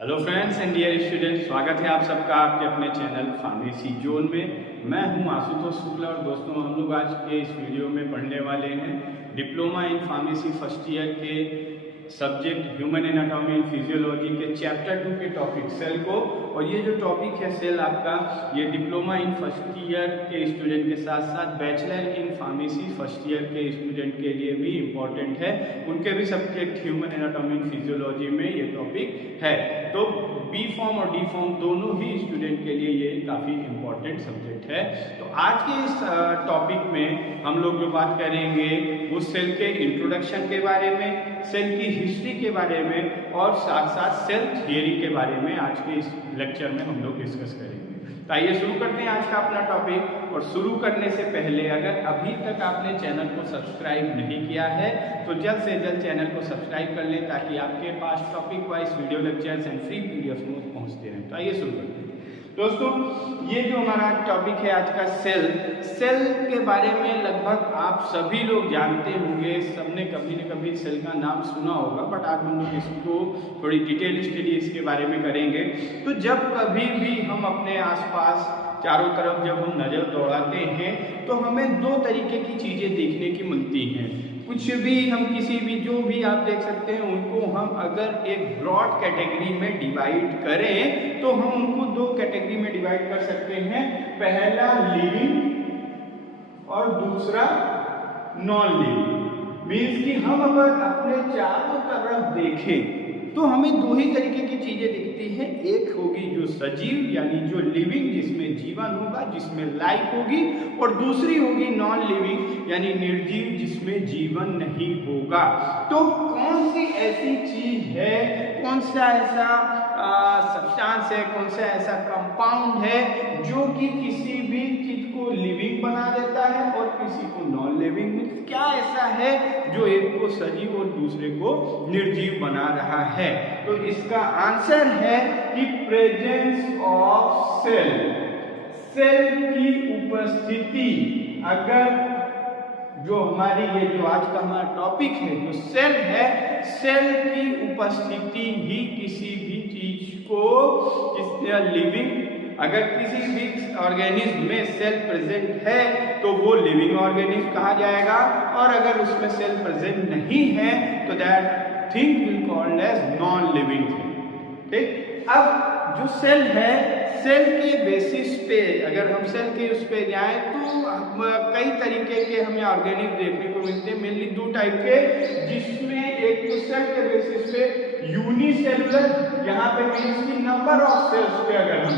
Hello friends and dear students, स्वागत है आप सबका आपके अपने चैनल फार्मेसी जोन में। मैं हूं आशुतोष शुक्ला और दोस्तों हम लोग आज के इस वीडियो में पढ़ने वाले हैं diploma in pharmacy first year के subject human anatomy and physiology के चैप्टर 2 के टॉपिक सेल को। और ये जो टॉपिक है सेल आपका, ये डिप्लोमा इन फर्स्ट ईयर के स्टूडेंट के साथ साथ bachelor in pharmacy first year के स्टूडेंट के लिए भी इम्पॉर्टेंट है। उनके भी subject human anatomy and physiology में ये टॉपिक है, तो बी फॉर्म और डी फॉर्म दोनों ही स्टूडेंट के लिए ये काफ़ी इम्पॉर्टेंट सब्जेक्ट है। तो आज के इस टॉपिक में हम लोग जो बात करेंगे वो सेल के इंट्रोडक्शन के बारे में, सेल की हिस्ट्री के बारे में और साथ साथ सेल थियरी के बारे में आज के इस लेक्चर में हम लोग डिस्कस करेंगे। तो आइए शुरू करते हैं आज का अपना टॉपिक। और शुरू करने से पहले अगर अभी तक आपने चैनल को सब्सक्राइब नहीं किया है तो जल्द से जल्द चैनल को सब्सक्राइब कर लें ताकि आपके पास topic wise video lectures and free PDF notes पहुंचते रहें। तो आइए शुरू करते हैं दोस्तों। ये जो हमारा टॉपिक है आज का सेल के बारे में लगभग आप सभी लोग जानते होंगे, सबने कभी न कभी सेल का नाम सुना होगा, बट आज हम लोग इसको थोड़ी डिटेल स्टडी इसके बारे में करेंगे। तो जब कभी भी हम अपने आसपास चारों तरफ जब हम नज़र दौड़ाते हैं तो हमें दो तरीके की चीज़ें देखने की मिलती हैं। कुछ भी हम किसी भी जो भी आप देख सकते हैं उनको हम अगर एक ब्रॉड कैटेगरी में डिवाइड करें तो हम उनको दो कैटेगरी में डिवाइड कर सकते हैं। पहला लिविंग और दूसरा नॉन लिविंग। मीन्स कि हम अगर अपने चारों तरफ देखें तो हमें दो ही तरीके की चीजें दिखती हैं। एक होगी जो सजीव यानी जो लिविंग, जिसमें जीवन होगा, जिसमें लाइफ होगी, और दूसरी होगी नॉन लिविंग यानी निर्जीव, जिसमें जीवन नहीं होगा। तो कौन सी ऐसी चीज है, कौन सा ऐसा सब्सटेंस है, कौन सा ऐसा कंपाउंड है जो कि किसी भी चीज को लिविंग बना देता है और किसी को नॉन लिविंग? क्या ऐसा है जो एक को सजीव और दूसरे को निर्जीव बना रहा है? तो इसका आंसर है कि प्रेजेंस ऑफ सेल की उपस्थिति। अगर जो हमारी ये जो आज का हमारा टॉपिक है जो सेल है, सेल की उपस्थिति ही किसी भी चीज को लिविंग, अगर किसी भी ऑर्गेनिज्म में सेल प्रेजेंट है तो वो लिविंग ऑर्गेनिज्म कहा जाएगा, और अगर उसमें सेल प्रेजेंट नहीं है तो that thing will called as non living thing. ठीक, अब जो सेल है, सेल के बेसिस पे अगर हम सेल के उस पे जाएं तो कई तरीके के हमें ऑर्गेनिज्म देखने को मिलते हैं, मेनली दो टाइप के, जिसमें एक तो सेल के बेसिस पे यूनिसेलुलर, यहाँ पे मीन्स की नंबर ऑफ सेल्स पे अगर हम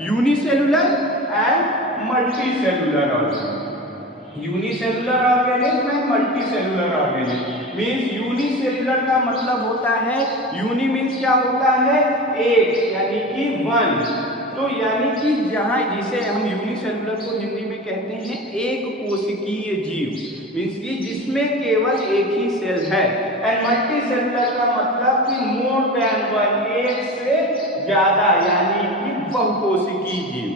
unicellular and multi cellular organism, unicellular organism and multi cellular organism. Means unicellular का मतलब होता है, यूनि मीन्स क्या होता है, एक यानी कि वन। तो यानी कि जहां जिसे हम यूनिसेलुलर को हिंदी में कहते हैं एक कोशिकीय जीव, मीन्स कि जिसमें केवल एक ही सेल है। एंड मल्टी सेलुलर का मतलब कि मोर देन वन, एक से ज्यादा यानी कि बहुकोशिकीय जीव।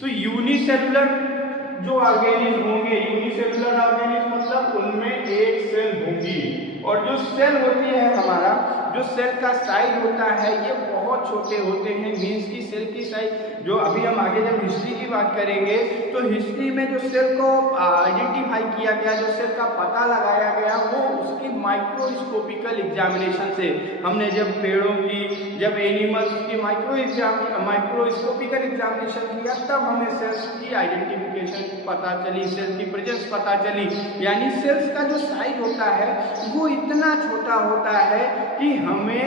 तो यूनिसेलुलर जो ऑर्गेनिज्म होंगे, यूनिसेलुलर ऑर्गेनिज्म मतलब उनमें एक सेल होगी, और जो सेल होती है हमारा, जो सेल का साइज होता है ये बहुत छोटे होते हैं। मीन्स की सेल की साइज जो अभी हम आगे जब हिस्ट्री की बात करेंगे तो हिस्ट्री में जो सेल को आइडेंटिफाई किया गया, जो सेल का पता लगाया गया, वो उसकी माइक्रोस्कोपिकल एग्जामिनेशन से, हमने जब पेड़ों की, जब एनिमल्स की माइक्रोस्कोपिकल एग्जामिनेशन किया तब हमें सेल्स की आइडेंटिफिकेशन पता चली, सेल्स की प्रेजेंस पता चली। यानी सेल्स का जो साइज होता है वो इतना छोटा होता है कि हमें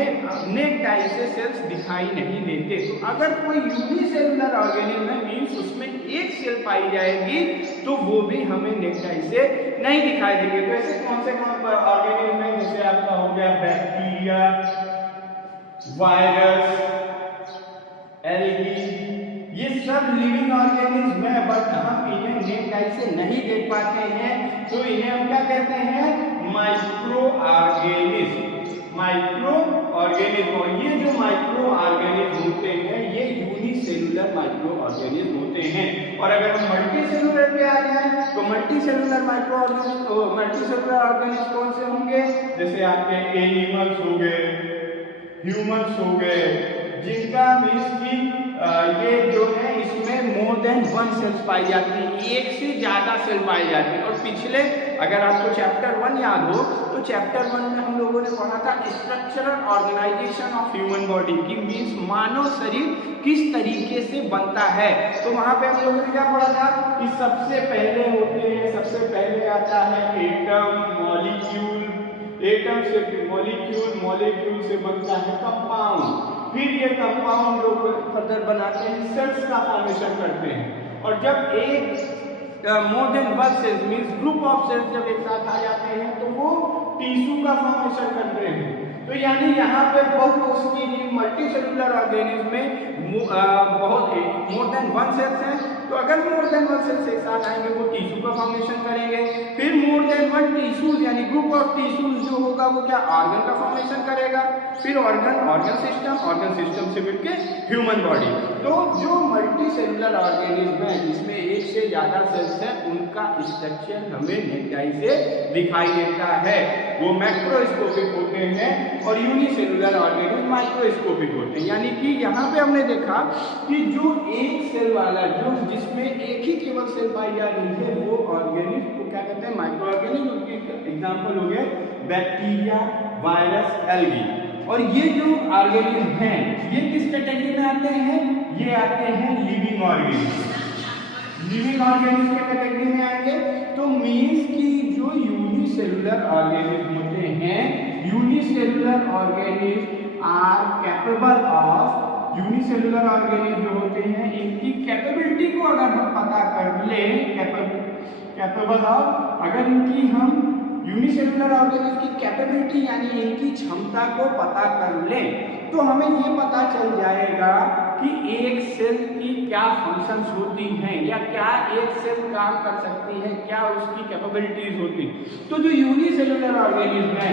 नेक्ड आई से सेल्स दिखाई नहीं देते। तो अगर कोई यूनिसेलुलर ऑर्गेनिज्म है, मीन्स उसमें एक सेल पाई जाएगी, तो वो भी हमें नेक्ड आई से नहीं दिखाई देंगे। तो ऐसे कौन से ऑर्गेनिज्म है, जैसे आपका हो गया बैक्टीरिया, वायरस, एल्गी, ये सब लिविंग ऑर्गेनिज्म है, बट हम इन्हें नेक्ड आई से नहीं देख पाते हैं। तो इन्हें हम क्या कहते हैं, माइक्रो ऑर्गेनिज्म। माइक्रो ऑर्गेनिज्म, और ये जो माइक्रो ऑर्गेनिज्म होते हैं ये यूनिसेलुलर माइक्रो ऑर्गेनिज्म होते हैं। और अगर हम मल्टी सेलुलर पे आ जाए तो multi cellular micro organism, multi cellular organism कौन से होंगे, जैसे आपके एनिमल्स हो गए, ह्यूमंस हो गए, जिनका मीन्स कि ये जो है इसमें मोर देन 1 सेल्स पाई जाती है, एक से ज्यादा सेल पाई जाती है। और पिछले अगर आपको चैप्टर 1 याद हो तो चैप्टर 1 में हम लोगों ने पढ़ा था structural organisation of human body की, मीन्स मानव शरीर किस तरीके से बनता है। तो वहां पे हम लोगों ने क्या पढ़ा था कि सबसे पहले होते हैं, सबसे पहले आता है एटम, मॉलिक्यूल, एटम से मॉलिक्यूल, मॉलिक्यूल से बनता है कंपाउंड, फिर ये कंपाउंड जो फर्दर बनाते हैं सेल्स का फॉर्मेशन करते हैं। और जब एक more than 1 cells means group of cells जब एक साथ आ जाते हैं तो वो टिश्यू का फॉर्मेशन करते हैं। तो यानी यहाँ पे बहुकोशिकीय मल्टी सेलुलर ऑर्गेनिज्म में बहुत मोर देन 1 सेल्स हैं, तो अगर मोर देन 1 सेल्स एक साथ आएंगे वो टिश्यू का फॉर्मेशन करेंगे। फिर मोर देन 1 टिश्यूज यानी ग्रुप ऑफ टिश्यूज जो होगा वो क्या ऑर्गन का फॉर्मेशन करेगा, फिर ऑर्गन सिस्टम से मिलके ह्यूमन बॉडी। तो जो मल्टी सेलुलर ऑर्गेनिज्म है जिसमें एक से ज्यादा सेल्स है उनका स्ट्रक्चर हमें नेकटाई से दिखाई देता है, वो मैक्रोस्कोपिक होते हैं और यूनिसेलुलर ऑर्गेनिज्म माइक्रोस्कोपिक होते हैं। यानी कि यहाँ पे हमने देखा कि जो एक सेल वाला जो जिसमें एक ही केवल सेल पाई जा रही है वो ऑर्गेनिज्म को क्या कहते हैं, माइक्रो ऑर्गेनिज्म। उनके एग्जाम्पल हो गए बैक्टीरिया, वायरस, एल्गी। और ये जो ऑर्गेनिज्म हैं ये किस कैटेगरी में आते हैं, ये आते हैं लिविंग ऑर्गेनिज्म। लिविंग ऑर्गेनिज्म के कैटेगरी में आएंगे। तो मीन्स की जो यूनिसेलुलर ऑर्गेनिज्म होते हैं, unicellular organism are capable of, unicellular organism जो होते हैं इनकी कैपेबिलिटी को अगर हम पता कर लें, कैपेबल ऑफ, अगर इनकी हम यूनिसेलुलर ऑर्गेनिज्म की कैपेबिलिटी यानी इनकी क्षमता को पता कर लें तो हमें ये पता चल जाएगा कि एक सेल की क्या फंक्शंस होती हैं या क्या एक सेल काम कर सकती है, क्या उसकी कैपेबिलिटीज होती हैं। तो जो यूनिसेलुलर ऑर्गेनिज्म है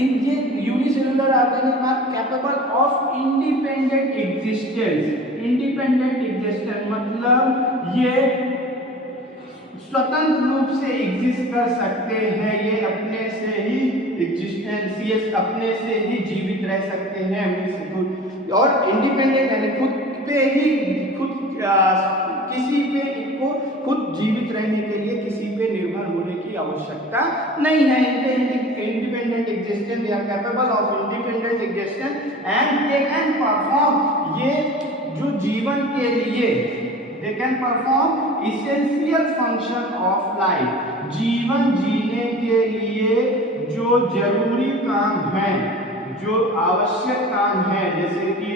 इनके unicellular organism are capable of independent existence. Independent existence मतलब ये स्वतंत्र रूप से एग्जिस्ट कर सकते हैं, ये अपने से ही एग्जिस्टेंस, अपने से ही जीवित रह सकते हैं। और इंडिपेंडेंट यानी खुद पे ही खुद किसी पे इनको खुद जीवित रहने के लिए किसी पे निर्भर होने की आवश्यकता नहीं है। Independent existence, they are capable of independent existence and they can perform, ये जो जीवन के लिए they can perform essential function of life, जीवन जीने के लिए जो जरूरी काम है, जो आवश्यक काम है, जैसे कि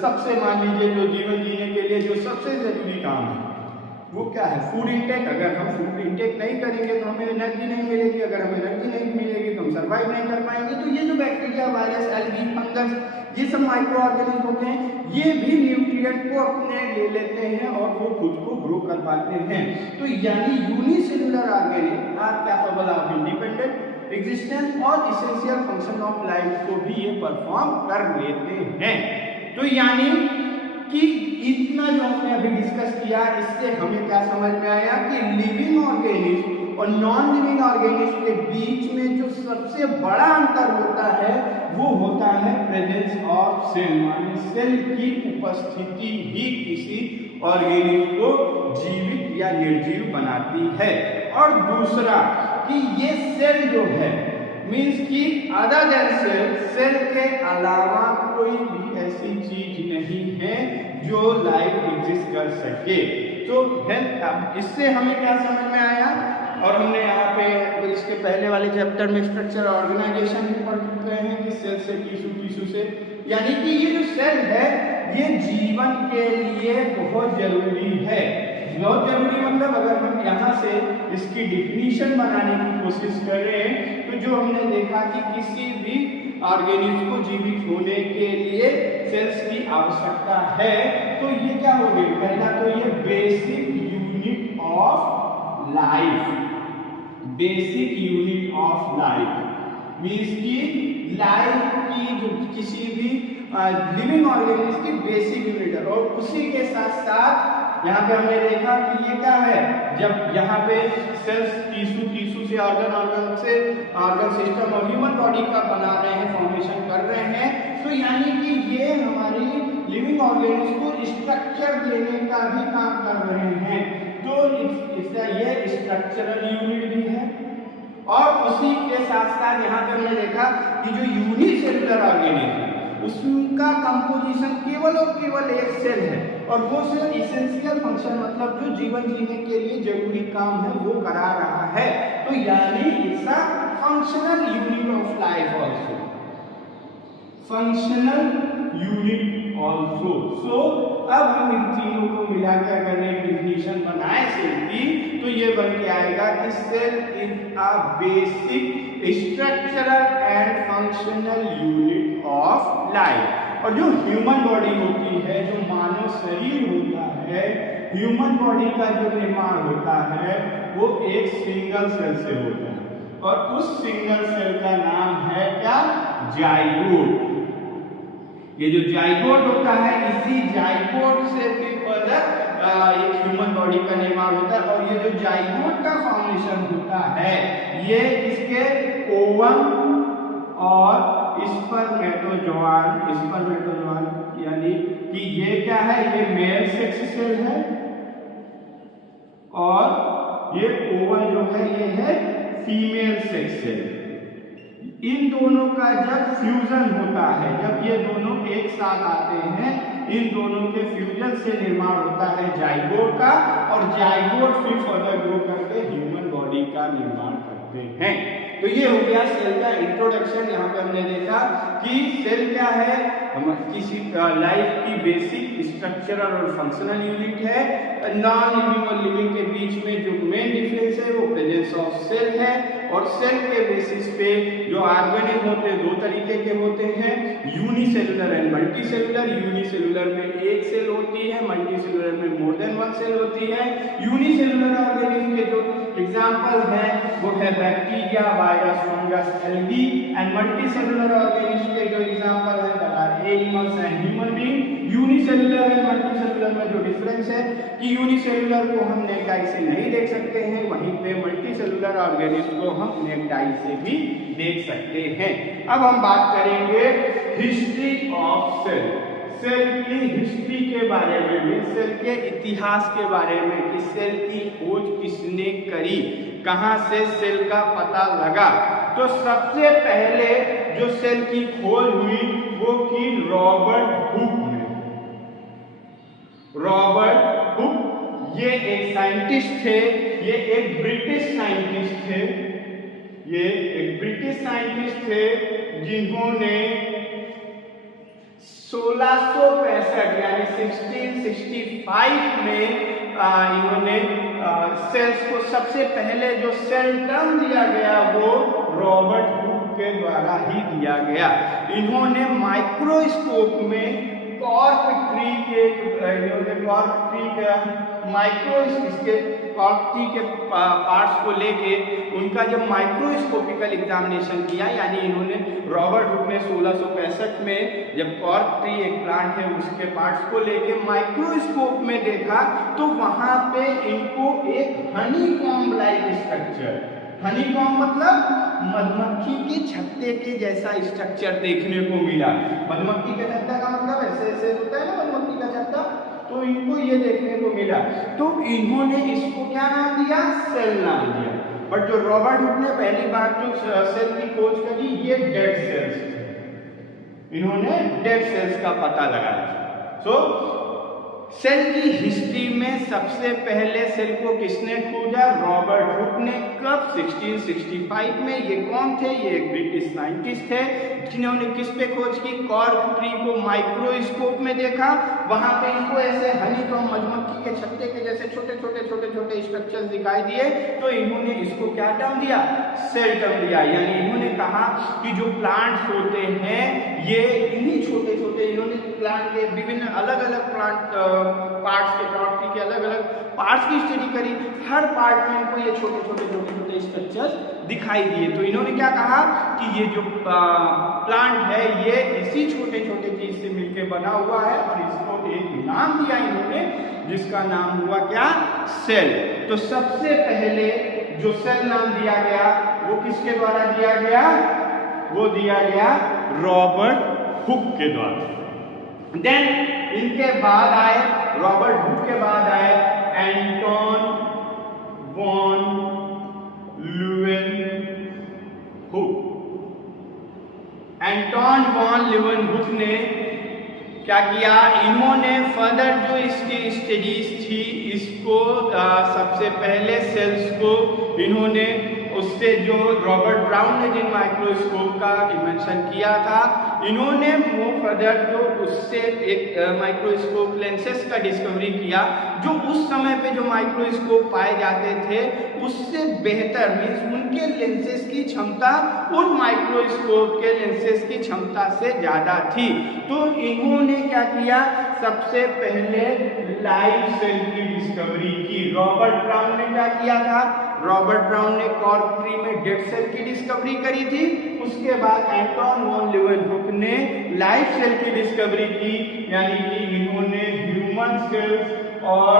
सबसे मान लीजिए जो जीवन जीने के लिए जो सबसे जरूरी काम है वो क्या है, फूड इंटेक। अगर हम फूड इंटेक नहीं करेंगे तो हमें एनर्जी नहीं मिलेगी, अगर हमें एनर्जी नहीं मिलेगी तो हम सर्वाइव नहीं कर पाएंगे। तो ये जो बैक्टीरिया, वायरस, एल्गी, फंगस, ये सब माइक्रो ऑर्गेनिज्म होते हैं, ये भी न्यूट्रिएंट को अपने ले लेते हैं और वो खुद को ग्रो कर पाते हैं। तो यानी unicellular organism are capable of independent existence और इसेंशियल फंक्शन ऑफ लाइफ को भी ये परफॉर्म कर लेते हैं। तो यानी कि इतना जो हमने अभी डिस्कस किया इससे हमें क्या समझ में आया कि लिविंग ऑर्गेनिज्म और नॉन लिविंग ऑर्गेनिज्म के बीच में जो सबसे बड़ा अंतर होता है वो होता है प्रेजेंस ऑफ सेल, माने सेल की उपस्थिति ही किसी ऑर्गेनिज्म को जीवित या निर्जीव बनाती है। और दूसरा कि ये सेल जो है मीन्स कि अदर देन सेल, सेल के अलावा कोई भी ऐसी चीज नहीं है जो लाइफ एग्जिस्ट कर सके। तो इससे हमें क्या समझ में आया, और हमने यहाँ पे इसके पहले वाले चैप्टर में स्ट्रक्चर ऑर्गेनाइजेशन भी पढ़ चुके हैं कि सेल से टिश्यू, टिश्यू से, यानी कि ये जो सेल है ये जीवन के लिए बहुत जरूरी है। बहुत जरूरी मतलब अगर हम यहाँ से इसकी डिफिनीशन बनाने की कोशिश करें तो जो हमने देखा कि किसी भी ऑर्गेनिज्म को जीवित होने के लिए सेल्स की आवश्यकता है, तो ये क्या हो गई, पहला तो ये basic unit of life, basic unit of life means की लाइफ की जो किसी भी लिविंग ऑर्गेनिज्म की बेसिक यूनिट है। और उसी के साथ साथ यहाँ पे हमने देखा कि ये क्या है, जब यहाँ पे सेल्स टिश्यू से ऑर्गन से ऑर्गन सिस्टम और ह्यूमन बॉडी का बना रहे हैं, फॉर्मेशन कर रहे हैं, तो यानी कि ये हमारी लिविंग ऑर्गेनिज्म को स्ट्रक्चर देने का भी काम कर रहे हैं। तो इसका ये स्ट्रक्चरल यूनिट भी है। और उसी के साथ साथ यहाँ पे हमने देखा कि जो यूनिसेलुलर ऑर्गेनिज्म उसका कंपोजिशन केवल और केवल एक सेल है, और वो सेल इसेंशियल फंक्शन मतलब जो जीवन जीने के लिए जरूरी काम है वो करा रहा है। तो यानी it's a functional unit of life also, functional unit also. So अब हम इन तीनों को मिला के अगर एक डिफिनीशन बनाए सेल की, तो ये बन के आएगा कि cell is a basic structural and functional unit of life. और जो ह्यूमन बॉडी होती है, जो मानव शरीर होता है, ह्यूमन बॉडी का जो निर्माण होता है वो एक सिंगल सेल से होता है, और उस सिंगल सेल का नाम है क्या, जाइगोट। ये जो जाइगोट होता है, इसी जाइगोट से फिर फर्दर एक ह्यूमन बॉडी का निर्माण होता है। और ये जो जाइगोट का फॉर्मेशन होता है ये इसके ओवम और स्पर्मेटोजोआन यानी कि ये क्या है, ये मेल सेक्स सेल है, और ये ओवम जो है ये है फीमेल सेक्स सेल। इन दोनों का जब फ्यूजन होता है, जब ये दोनों एक साथ आते हैं, इन दोनों के फ्यूजन से निर्माण होता है जाइगोट का, और जाइगोट फिर फर्दर ग्रो करके ह्यूमन बॉडी का निर्माण करते हैं। तो ये हो गया सेल का इंट्रोडक्शन। यहाँ पे हमने देखा कि सेल क्या है, किसी लाइफ की बेसिक स्ट्रक्चरल और फंक्शनल यूनिट है। नॉन लिविंग और लिविंग के बीच में जो मेन डिफरेंस है वो प्रेजेंस ऑफ सेल है। और सेल के बेसिस पे जो ऑर्गेनिज्म होते हैं दो तरीके के होते हैं, यूनिसेलुलर एंड मल्टीसेलुलर। यूनिसेलुलर में एक सेल होती है, मल्टीसेलुलर में मोर देन वन सेल होती है। यूनिसेलुलर ऑर्गेनिज्म के जो एग्जांपल है वो है bacteria, virus, fungus, algae. And multicellular organism के जो एग्जांपल है that are animals and human being. Unicellular and multicellular में जो डिफरेंस है कि यूनिसेलुलर को हम नेक्ड आई से नहीं देख सकते हैं, वहीं पे मल्टीसेलुलर ऑर्गेनिज्म को हम नेक्ड आई से भी देख सकते हैं। अब हम बात करेंगे हिस्ट्री ऑफ सेल, सेल की हिस्ट्री के बारे में, सेल के इतिहास के बारे में कि सेल की खोज किसने करी, कहां से सेल का पता लगा। तो सबसे पहले जो सेल की खोज हुई वो की रॉबर्ट हुक ने। रॉबर्ट हुक ये एक साइंटिस्ट थे, ये एक ब्रिटिश साइंटिस्ट थे, ये एक ब्रिटिश साइंटिस्ट थे जिन्होंने 1665 यानी 1665 में इन्होंने सेल्स को सबसे पहले जो सेल टर्म दिया गया वो रॉबर्ट हुक के द्वारा ही दिया गया। इन्होंने माइक्रोस्कोप में कॉर्क ट्री के पार्ट्स को लेके उनका जब माइक्रोस्कोपिकल एग्जामिनेशन किया, यानी इन्होंने रॉबर्ट हुक ने 1665 में जब कॉर्क ट्री एक प्लांट है उसके पार्ट्स को लेके माइक्रोस्कोप में देखा, तो वहां पे इनको एक हनीकॉम्ब लाइक स्ट्रक्चर, हनीकॉम्ब मतलब मधुमक्खी के छत्ते के जैसा स्ट्रक्चर देखने को मिला। मधुमक्खी के छत्ता का मतलब ऐसे ऐसे होता है ना मधुमक्खी का छत्ता, तो इनको ये देखने को मिला, तो इन्होंने इसको क्या नाम दिया, सेल नाम दिया। बट जो रॉबर्ट हुक ने पहली बार जो सेल की खोज करी ये डेड सेल्स थे, इन्होंने डेड सेल्स का पता लगाया। सो सेल की हिस्ट्री में सबसे पहले सेल को किसने खोजा, रॉबर्ट हुक ने। कब, 1665 में। ये कौन थे, ये एक ब्रिटिश साइंटिस्ट थे जिन्होंने किस पे खोज की, कॉर्क ट्री को माइक्रोस्कोप में देखा, वहां पे इनको ऐसे हनीकॉम्ब मधुमक्खी के छत्ते के जैसे छोटे छोटे स्ट्रक्चर्स दिखाई दिए, तो इन्होंने इसको क्या टर्म दिया, सेल टर्म दिया। यानी इन्होंने कहा कि जो प्लांट्स होते हैं ये इन्हीं छोटे इन्होंने प्लांट के विभिन्न अलग अलग प्लांट पार्ट्स के, प्रॉपर्टी के अलग अलग पार्ट्स की स्टडी करी, हर पार्ट में इनको ये छोटे छोटे स्ट्रक्चर्स दिखाई दिए। तो इन्होंने क्या कहा कि ये जो प्लांट है ये इसी छोटे चीज से मिलकर बना हुआ है और इसको एक नाम दिया इन्होंने जिसका नाम हुआ क्या, सेल। तो सबसे पहले जो सेल नाम दिया गया वो किसके द्वारा दिया गया, वो दिया गया रॉबर्ट हुक के द्वारा। देन इनके बाद आए, रॉबर्ट हुक के बाद आए Anton von Leeuwenhoek. Anton von Leeuwenhoek ने क्या किया, इन्होंने फर्दर जो इसकी स्टडीज थी इसको सबसे पहले सेल्स को इन्होंने उससे जो रॉबर्ट ब्राउन ने जिन माइक्रोस्कोप का इन्वेंशन किया था, इन्होंने वो फर्दर जो उससे एक माइक्रोस्कोप लेंसेस का डिस्कवरी किया, जो उस समय पे जो माइक्रोस्कोप पाए जाते थे उससे बेहतर, मीन्स उनके लेंसेस की क्षमता उन माइक्रोस्कोप के लेंसेस की क्षमता से ज़्यादा थी। तो इन्होंने क्या किया, सबसे पहले लाइव सेल की डिस्कवरी की। रॉबर्ट ब्राउन ने क्या किया था, रॉबर्ट ब्राउन ने कॉर्क ट्री में डेड सेल की डिस्कवरी करी थी। उसके बाद एंटोन वॉन ल्यूवेनहुक ने लाइव सेल की डिस्कवरी की, यानी कि इन्होंने ह्यूमन सेल्स और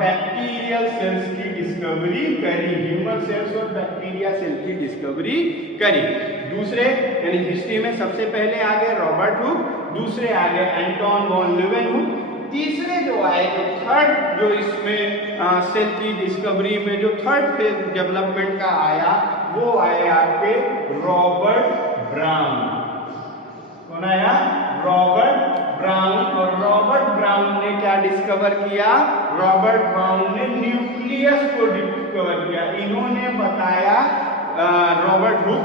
बैक्टीरियल सेल्स की डिस्कवरी करी, ह्यूमन सेल्स और बैक्टीरिया सेल की डिस्कवरी करी। दूसरे यानी हिस्ट्री में सबसे पहले आ गए रॉबर्ट हुक, दूसरे आ गए एंटोन वॉन ल्यूवेनहुक, तीसरे जो आए, जो थर्ड जो इसमें सेल की डिस्कवरी में जो थर्ड फेज डेवलपमेंट का आया वो आए आपके रॉबर्ट ब्राउन। कौन आया, रॉबर्ट ब्राउन। और रॉबर्ट ब्राउन ने क्या डिस्कवर किया, रॉबर्ट ब्राउन ने न्यूक्लियस को डिस्कवर किया। इन्होंने बताया, रॉबर्ट हुक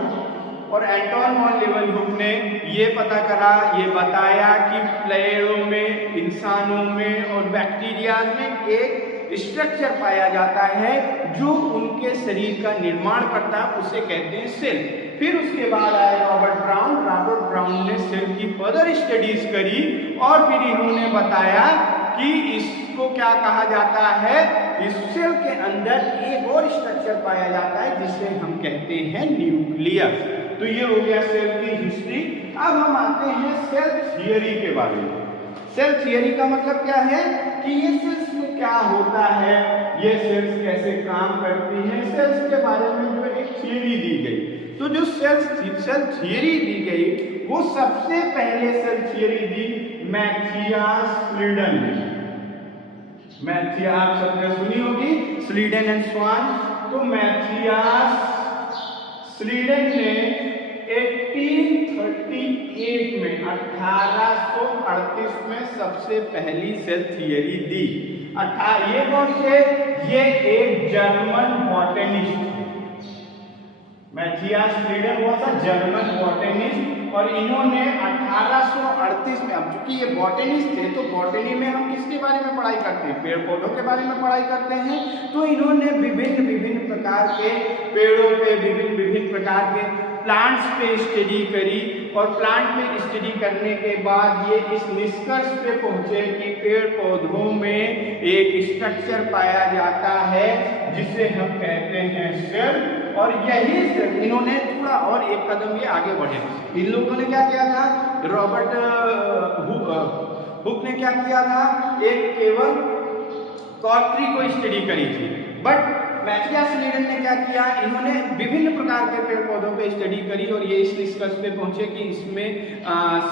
और एंटोन वॉन ल्यूवेनहुक ने ये पता करा, ये बताया कि पेड़ों में, इंसानों में और बैक्टीरिया में एक स्ट्रक्चर पाया जाता है जो उनके शरीर का निर्माण करता है, उसे कहते हैं सेल। फिर उसके बाद आए रॉबर्ट ब्राउन। रॉबर्ट ब्राउन ने सेल की फर्दर स्टडीज करी और फिर इन्होंने बताया कि इसको क्या कहा जाता है, इस सेल के अंदर एक और स्ट्रक्चर पाया जाता है जिसे हम कहते हैं न्यूक्लियस। तो ये हो गया सेल की हिस्ट्री। अब हम आते हैं सेल थियरी के बारे में। सेल थियरी का मतलब क्या है कि ये सेल्स में क्या होता है, ये सेल्स कैसे काम करती हैं, सेल्स के बारे में जो एक थियरी दी गई। तो जो सेल थियरी दी गई वो सबसे पहले सेल थियरी दी मैथियास स्लीडन ने। मैथियास आप सबने सुनी होगी, स्लीडन एंड स्वान। तो मैथियास स्लीडन ने 1838 में 1838 में सबसे पहली सेल थियरी दी। ये कौन से, ये एक जर्मन बॉटनिस्ट, मैथियास स्लीडन हुआ था जर्मन बॉटनिस्ट, और इन्होंने 1838 में, अब चूंकि ये बॉटनिस्ट थे तो बॉटनी में हम किसके बारे में पढ़ाई करते हैं, पेड़ पौधों के बारे में पढ़ाई करते हैं। तो इन्होंने विभिन्न प्रकार के पेड़ों पे, विभिन्न प्रकार के प्लांट्स पे स्टडी करी, और प्लांट में स्टडी करने के बाद ये इस निष्कर्ष पे पहुंचे कि पेड़ पौधों में एक स्ट्रक्चर पाया जाता है जिसे हम कहते हैं सेल। और यही सेल, इन्होंने थोड़ा और एक कदम ये आगे बढ़े। इन लोगों ने क्या किया था, रॉबर्ट हुक ने क्या किया था, एक केवल कॉर्क ट्री को स्टडी करी थी, बट मैथियास स्लीडन ने क्या किया, इन्होंने विभिन्न प्रकार के पेड़ पौधों पे स्टडी करी और ये इस निष्कर्ष पे पहुंचे कि इसमें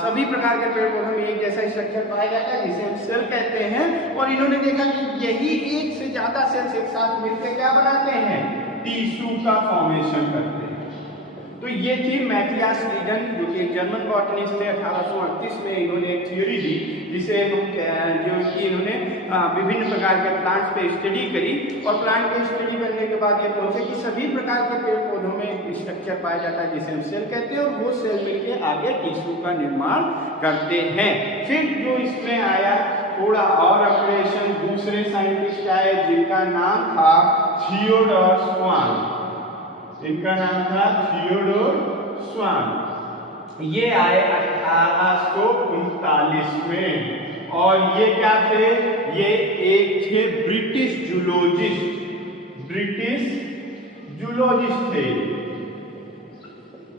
सभी प्रकार के पेड़ पौधों में एक जैसा स्ट्रक्चर पाया जाता है जिसे हम सेल कहते हैं। और इन्होंने देखा कि यही एक से ज्यादा सेल्स एक साथ मिलकर क्या बनाते हैं, टिश्यू का फॉर्मेशन करते हैं। तो ये थी मैथियास स्लीडन, जो कि जर्मन बॉटनिस्ट थे। 1838 में इन्होंने एक थ्योरी दी जिसे हम जो कि इन्होंने विभिन्न प्रकार के प्लांट्स पे स्टडी करी, और प्लांट पे स्टडी करने के बाद ये पहुंचे कि सभी प्रकार के पेड़ पौधों में एक स्ट्रक्चर पाया जाता है जिसे हम सेल कहते हैं, और वो सेल मिलके आगे टिश्यू का निर्माण करते हैं। फिर जो इसमें आया थोड़ा और ऑपरेशन, दूसरे साइंटिस्ट आए जिनका नाम था थियोडोर स्वान। इनका नाम था थियोडोर स्वान। ये आए 1839 में, और ये क्या थे, ये एक थे ब्रिटिश जूलॉजिस्ट थे।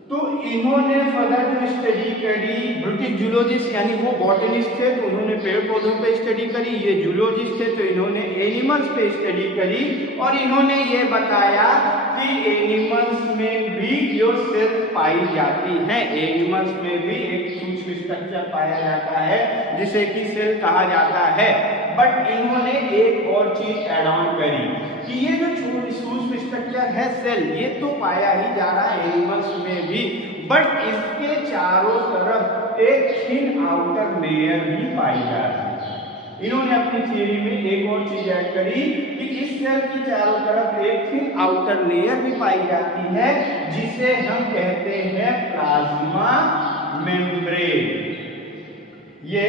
तो इन्होंने फर्दर जो स्टडी करी, ब्रिटिश जूलॉजिस्ट यानी वो बॉटनिस्ट थे तो उन्होंने पेड़ पौधों पे स्टडी करी, ये जूलॉजिस्ट थे तो इन्होंने एनिमल्स पे स्टडी करी और इन्होंने ये बताया कि एनिमल्स में भी जो सेल्स पाई जाती हैं, एनिमल्स में भी एक सूक्ष्म स्ट्रक्चर पाया जाता है जिसे कि सेल कहा जाता है। बट इन्होंने एक और चीज ऐड ऑन करी कि ये जो सूक्ष्म स्ट्रक्चर है सेल, ये तो पाया ही जा रहा है एनिमल्स में भी, बट इसके चारों तरफ एक थिन आउटर लेयर भी पाई जा रही है। इन्होंने अपनी थियरी में एक और चीज ऐड करी कि इस सेल की चारों तरफ एक थिन आउटर लेयर भी पाई जाती है जिसे हम कहते हैं प्लाज्मा मेम्ब्रेन। ये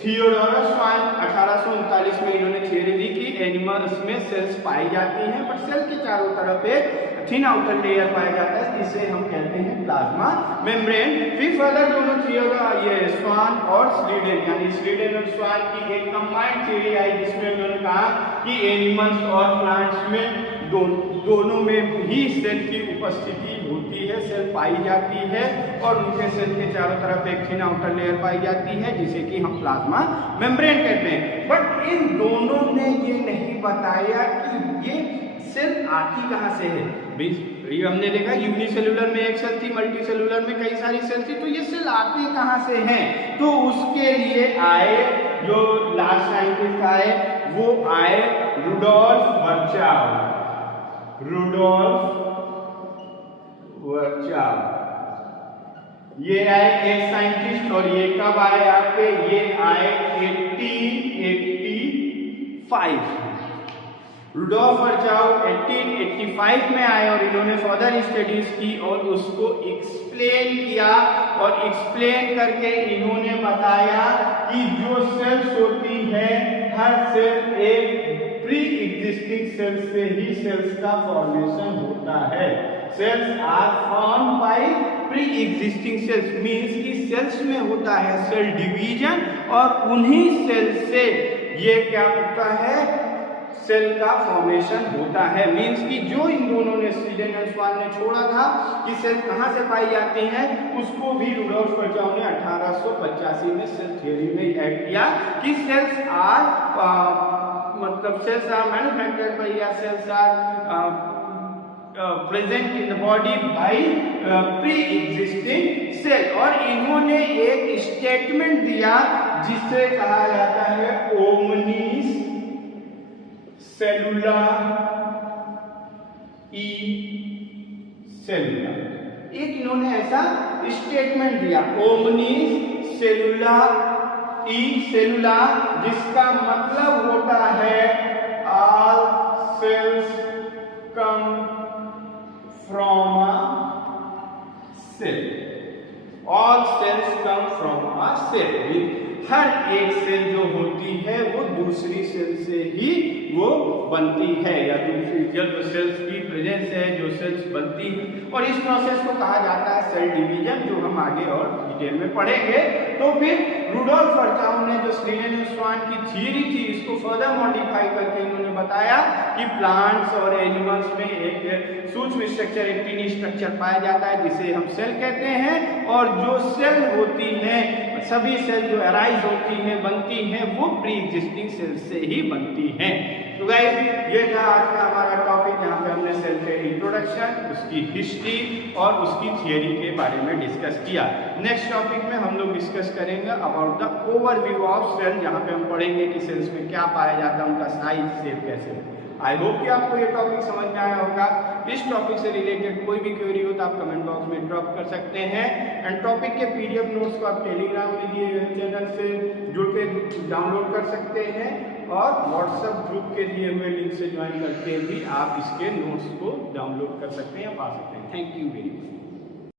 थियोडोरस स्वान 1839 में इन्होंने थियरी दी कि एनिमल्स में सेल्स पाई जाती हैं बट सेल के चारों तरफ एक थिन आउटर लेयर पाया जाता है, इसे हम कहते हैं प्लाज्मा मेम्ब्रेन। फिर फर्दर दोनों थियोरी ये स्वान और स्लीडन यानी स्लीडन और स्वान की एक कंबाइंड थियरी आई जिसमें उन्होंने कहा कि एनिमल्स और प्लांट्स में दोनों में ही सेल की उपस्थिति होती है, सेल पाई जाती है और उनके सेल के चारों तरफ एक थिन आउटर लेयर पाई जाती है जिसे कि हम प्लाज्मा मेम्ब्रेन कहते हैं। बट इन दोनों ने ये नहीं बताया कि ये सेल आती कहाँ से है। ये हमने देखा यूनिसेलुलर में एक सेल थी, मल्टीसेलुलर में कई सारी सेल थी, तो ये सेल आती कहाँ से हैं। तो उसके लिए आए जो लास्ट साइंटिस्ट आए वो आए रुडोल्फ वर्चाव। ये आए एक साइंटिस्ट और ये कब आए आपके, ये आए 1885। रुडोल्फ वर्चाव 1885 में आए और इन्होंने फर्दर स्टडीज की और उसको एक्सप्लेन किया और एक्सप्लेन करके इन्होंने बताया कि जो सेल्स होती है हर सेल एक प्री एग्जिस्टिंग सेल से ही सेल्स का फॉर्मेशन होता है। Cells are form by pre existing cells, means कि सेल्स में होता है सेल डिवीजन और उन्हीं सेल से ये क्या होता है, सेल का फॉर्मेशन होता है। मीन्स कि जो इन दोनों ने स्लीडन और स्वान ने छोड़ा था कि सेल कहाँ से पाई जाती हैं, उसको भी रुडोल्फ वर्चाव ने 1885 में सेल थ्योरी में ऐड किया कि सेल्स आर मतलब सेल्स आर मैन्युफैक्चर्ड बाय या cells are present in the body by pre existing cell. और इन्होंने एक स्टेटमेंट दिया जिसे कहा जाता है ओमनिस सेलुला ई सेलुला। एक इन्होंने ऐसा स्टेटमेंट दिया ओमनिस सेलुला ई सेलुला, जिसका मतलब होता है all cells come from a cell. All cells come from a cell, हर एक सेल जो होती है वो दूसरी सेल से ही वो बनती है या दूसरी जो सेल्स की प्रेजेंस है जो सेल्स बनती है। और इस प्रोसेस को कहा जाता है सेल डिवीजन, जो हम आगे और डिटेल में पढ़ेंगे। तो फिर रुडोल्फ वर्चाव ने जो स्लीडन और स्वान की थियरी थी इसको फर्दर मॉडिफाई करके इन्होंने बताया कि प्लांट्स और एनिमल्स में एक सूक्ष्म स्ट्रक्चर, एक टिनी स्ट्रक्चर पाया जाता है जिसे हम सेल कहते हैं। और जो सेल होती हैं, सभी सेल जो अराइज होती हैं, बनती हैं, वो प्री एग्जिस्टिंग सेल से ही बनती हैं। तो गाइस ये था आज का हमारा टॉपिक, जहाँ पे हमने सेल के इंट्रोडक्शन, उसकी हिस्ट्री और उसकी थियरी के बारे में डिस्कस किया। नेक्स्ट टॉपिक में हम लोग डिस्कस करेंगे about the overview of cell, जहाँ पे हम पढ़ेंगे कि सेल्स में क्या पाया जाता है, उनका साइज, शेप कैसे। आई होप कि आपको ये टॉपिक समझ में आया होगा। इस टॉपिक से रिलेटेड कोई भी क्वेरी हो तो आप कमेंट बॉक्स में ड्रॉप कर सकते हैं। एंड टॉपिक के पीडीएफ नोट्स को आप टेलीग्राम में दिए हुए चैनल से जुड़ के डाउनलोड कर सकते हैं और व्हाट्सएप ग्रुप के दिए हुए लिंक से ज्वाइन करके भी आप इसके नोट्स को डाउनलोड कर सकते हैं या पा सकते हैं। Thank you very much.